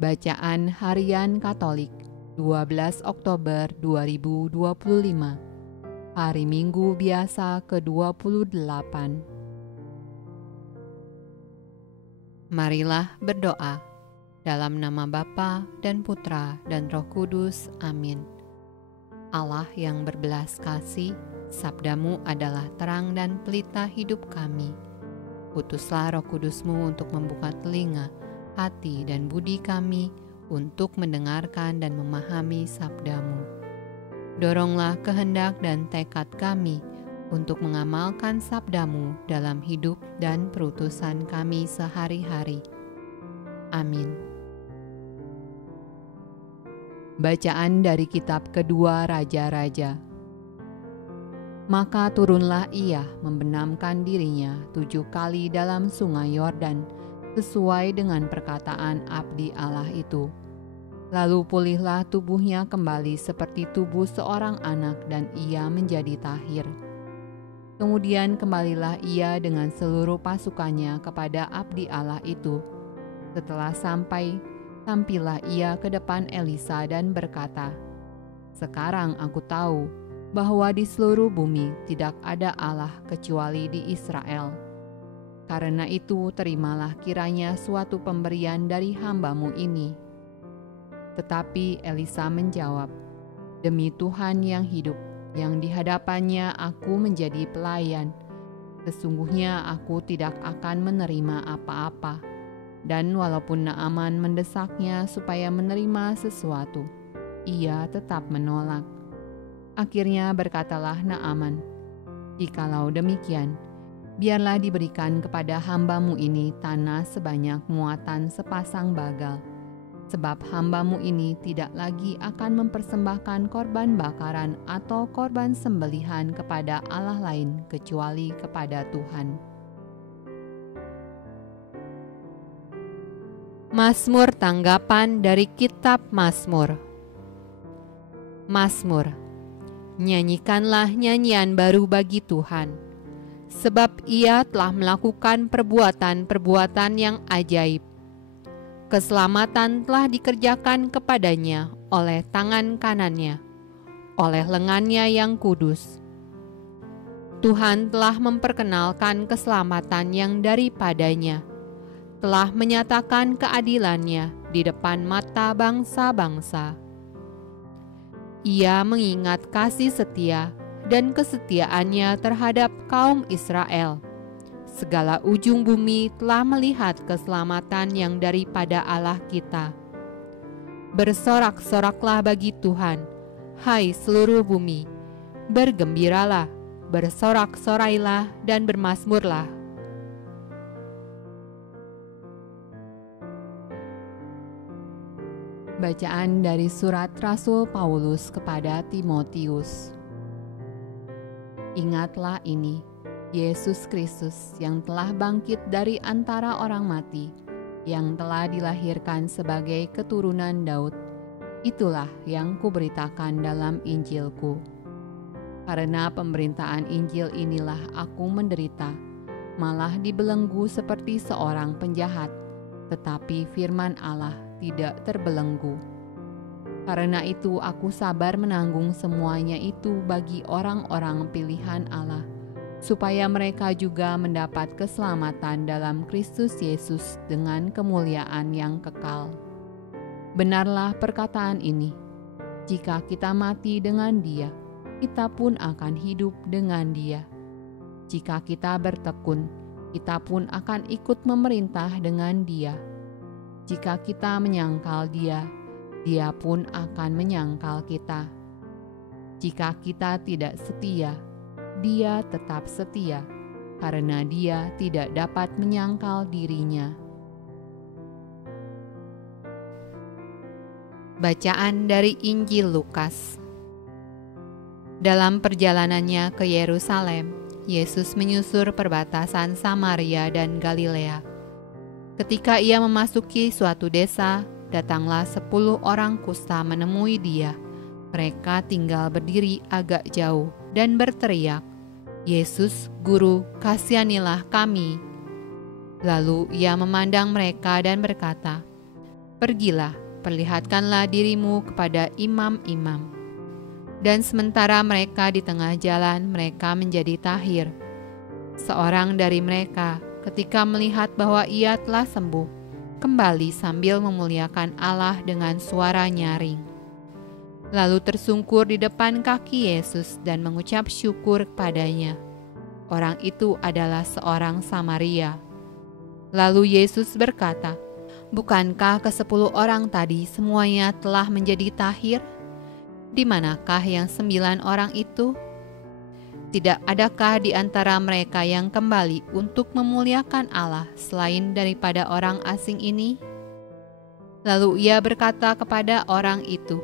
Bacaan Harian Katolik 12 Oktober 2025, Hari Minggu Biasa ke-28. Marilah berdoa. Dalam nama Bapa dan Putra dan Roh Kudus. Amin. Allah yang berbelas kasih, sabdamu adalah terang dan pelita hidup kami. Utuslah Roh Kudusmu untuk membuka telinga, hati dan budi kami untuk mendengarkan dan memahami sabdamu. Doronglah kehendak dan tekad kami untuk mengamalkan sabdamu dalam hidup dan perutusan kami sehari-hari. Amin. Bacaan dari kitab kedua Raja-Raja. Maka turunlah ia membenamkan dirinya 7 kali dalam sungai Yordan, sesuai dengan perkataan abdi Allah itu. Lalu pulihlah tubuhnya kembali seperti tubuh seorang anak dan ia menjadi tahir. Kemudian kembalilah ia dengan seluruh pasukannya kepada abdi Allah itu. Setelah tampillah ia ke depan Elisa dan berkata, "Sekarang aku tahu bahwa di seluruh bumi tidak ada Allah kecuali di Israel. Karena itu terimalah kiranya suatu pemberian dari hamba-Mu ini." Tetapi Elisa menjawab, "Demi Tuhan yang hidup, yang di hadapannya aku menjadi pelayan, sesungguhnya aku tidak akan menerima apa-apa." Dan walaupun Naaman mendesaknya supaya menerima sesuatu, ia tetap menolak. Akhirnya berkatalah Naaman, "Jikalau demikian, biarlah diberikan kepada hamba-Mu ini tanah sebanyak muatan sepasang bagal, sebab hamba-Mu ini tidak lagi akan mempersembahkan korban bakaran atau korban sembelihan kepada Allah lain kecuali kepada Tuhan." Mazmur tanggapan dari kitab Mazmur. Mazmur. Nyanyikanlah nyanyian baru bagi Tuhan, sebab Ia telah melakukan perbuatan-perbuatan yang ajaib. Keselamatan telah dikerjakan kepadanya oleh tangan kanannya, oleh lengannya yang kudus. Tuhan telah memperkenalkan keselamatan yang daripadanya, telah menyatakan keadilannya di depan mata bangsa-bangsa. Ia mengingat kasih setia dan kesetiaannya terhadap kaum Israel. Segala ujung bumi telah melihat keselamatan yang daripada Allah kita. Bersorak-soraklah bagi Tuhan, hai seluruh bumi. Bergembiralah, bersorak-sorailah dan bermazmurlah. Bacaan dari surat Rasul Paulus kepada Timotius. Ingatlah ini, Yesus Kristus yang telah bangkit dari antara orang mati, yang telah dilahirkan sebagai keturunan Daud, itulah yang kuberitakan dalam Injilku. Karena pemberitaan Injil inilah aku menderita, malah dibelenggu seperti seorang penjahat, tetapi firman Allah tidak terbelenggu. Karena itu aku sabar menanggung semuanya itu bagi orang-orang pilihan Allah, supaya mereka juga mendapat keselamatan dalam Kristus Yesus dengan kemuliaan yang kekal. Benarlah perkataan ini, jika kita mati dengan Dia, kita pun akan hidup dengan Dia. Jika kita bertekun, kita pun akan ikut memerintah dengan Dia. Jika kita menyangkal Dia, Dia pun akan menyangkal kita. Jika kita tidak setia, Dia tetap setia, karena Dia tidak dapat menyangkal dirinya. Bacaan dari Injil Lukas. Dalam perjalanannya ke Yerusalem, Yesus menyusur perbatasan Samaria dan Galilea. Ketika ia memasuki suatu desa, datanglah 10 orang kusta menemui dia. Mereka tinggal berdiri agak jauh dan berteriak, "Yesus, Guru, kasihanilah kami." Lalu ia memandang mereka dan berkata, Pergilah, perlihatkanlah dirimu kepada imam-imam. Dan sementara mereka di tengah jalan, mereka menjadi tahir. Seorang dari mereka, ketika melihat bahwa ia telah sembuh, kembali sambil memuliakan Allah dengan suara nyaring. Lalu tersungkur di depan kaki Yesus dan mengucap syukur kepadanya. Orang itu adalah seorang Samaria. Lalu Yesus berkata, "Bukankah ke-10 orang tadi semuanya telah menjadi tahir? Di manakah yang 9 orang itu? Tidak adakah di antara mereka yang kembali untuk memuliakan Allah selain daripada orang asing ini?" Lalu ia berkata kepada orang itu,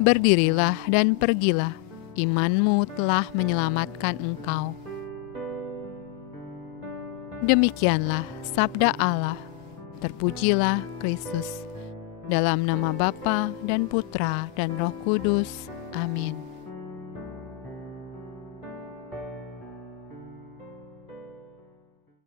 "Berdirilah dan pergilah, imanmu telah menyelamatkan engkau." Demikianlah sabda Allah. Terpujilah Kristus. Dalam nama Bapa dan Putra dan Roh Kudus. Amin.